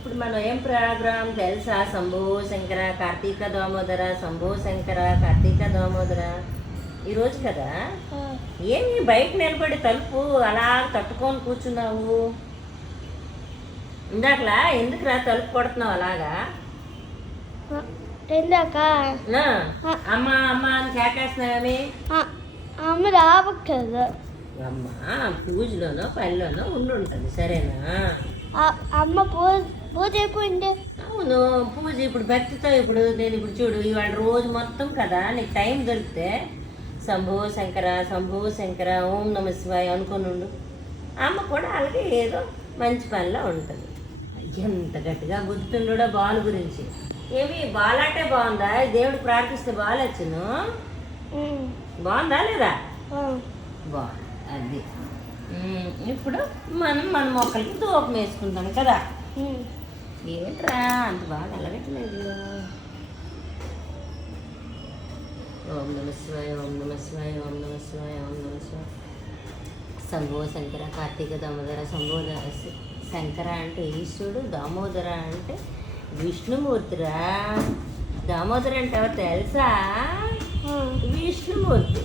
ఇప్పుడు మనం ఏం ప్రోగ్రామ్ తెలుసా? శంభో శంకర కార్తీక దామోదర, శంభో శంకర కార్తీక దామోదర. ఈరోజు కదా. ఏమి బయట నిలబడి తలుపు అలా తట్టుకొని కూర్చున్నావు? ఇందాకలా ఎందుకురా తలుపు కొడుతున్నావు అలాగా? అమ్మ అమ్మ అని కేకేస్తున్నావేమి? అమ్మ రావట్లేదు. అమ్మ పూజలోనో పనిలోనో ఉంటుంది, సరేనా? అమ్మ పూజ అయిపోయింది. అవును, పూజ ఇప్పుడు భక్తితో. ఇప్పుడు నేను ఇప్పుడు చూడు, ఇవాళ రోజు మొత్తం కదా నీకు టైం దొరికితే శంభో శంకర శంభో శంకర ఓం నమ శివాయ అనుకుని ఉండు. అమ్మ కూడా అలాగే ఏదో మంచి పనిలో ఉంటుంది. ఎంత గట్టిగా గుర్తుండో బాల్ గురించి. ఏమి బాలాటే బాగుందా? దేవుడు ప్రార్థిస్తే బాల్ వచ్చును. బాగుందా లేదా? బాగుంది. అది ఇప్పుడు మనం మన మొక్కలకి తోపం వేసుకుంటాం కదా. ఏంట్రా అంత బాగా అలగట్లేదు? ఓం నమ శివాయ ఓం నమ శివాయ ఓం నమ శివాయ ఓం నమ శివాయ. శంభో శంకర కార్తీక దామోదర. శంభో శంకర అంటే ఈశ్వరుడు, దామోదర అంటే విష్ణుమూర్తిరా. దామోదర అంటే ఎవరు తెలుసా? విష్ణుమూర్తి.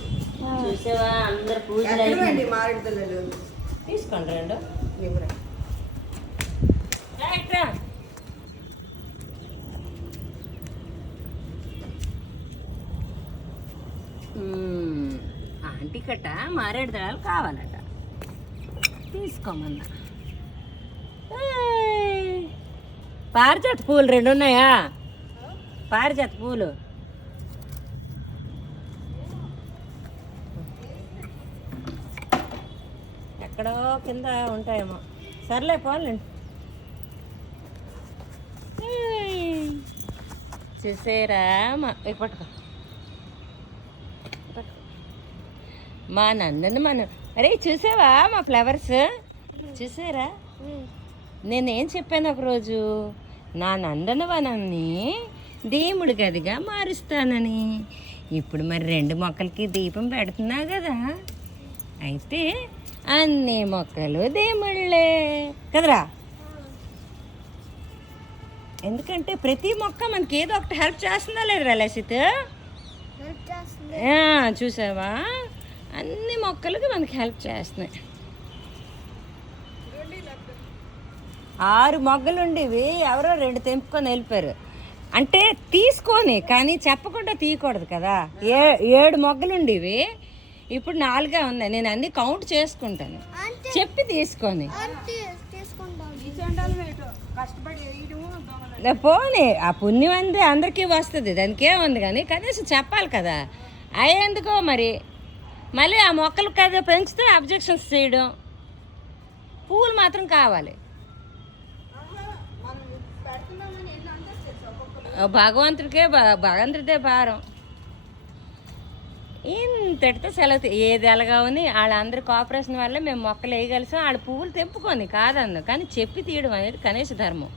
చూసావా, అందరు పూజలు తీసుకోండి. రెండు ఆంటీ కట్ట మారేడు దళాలు కావాలట, తీసుకోమన్నా. పారిజాత పూలు రెండు ఉన్నాయా? పారిజాత పూలు ఎక్కడో కింద ఉంటాయేమో. సర్లే పోలేండి. చూసేరా పట్టుకో మా నందన మనం. అరే చూసావా మా ఫ్లవర్స్? చూసారా? నేనేం చెప్పాను ఒకరోజు, నా నందనవనాన్ని దేవుడి గదిగా మారుస్తానని. ఇప్పుడు మరి రెండు మొక్కలకి దీపం పెడుతున్నా కదా, అయితే అన్ని మొక్కలు దేవుళ్ళే కదరా. ఎందుకంటే ప్రతి మొక్క మనకి ఏదో ఒకటి హెల్ప్ చేస్తుందా లేదా లసిత్? చూసావా, అన్ని మొక్కలకి మనకి హెల్ప్ చేస్తున్నాయి. 6 మొగ్గలు ఉండేవి, ఎవరో 2 తెంపుకొని వెళ్ళిపోయారు. అంటే తీసుకొని, కానీ చెప్పకుండా తీయకూడదు కదా. 7 మొగ్గలు ఉండేవి, ఇప్పుడు 4గా ఉన్నాయి. నేను అన్ని కౌంట్ చేసుకుంటాను, చెప్పి తీసుకొని. పోనీ ఆ పుణ్యం అంది అందరికీ వస్తుంది, దానికి ఏముంది. కానీ కనీసం చెప్పాలి కదా. అయ్యేందుకో మరి మళ్ళీ ఆ మొక్కలు కదా పెంచితే అబ్జెక్షన్స్ చేయడం. పూలు మాత్రం కావాలి. భగవంతుడిదే భారం. ఇంతటితో సెలవు. ఏది ఎలాగా ఉంది, వాళ్ళందరి కోఆపరేషన్ వల్ల మేము మొక్కలు వేయగలిసాం. వాళ్ళ పువ్వులు తెంపుకొని కాదన్ను, కానీ చెప్పి తీయడం అనేది కనీస ధర్మం.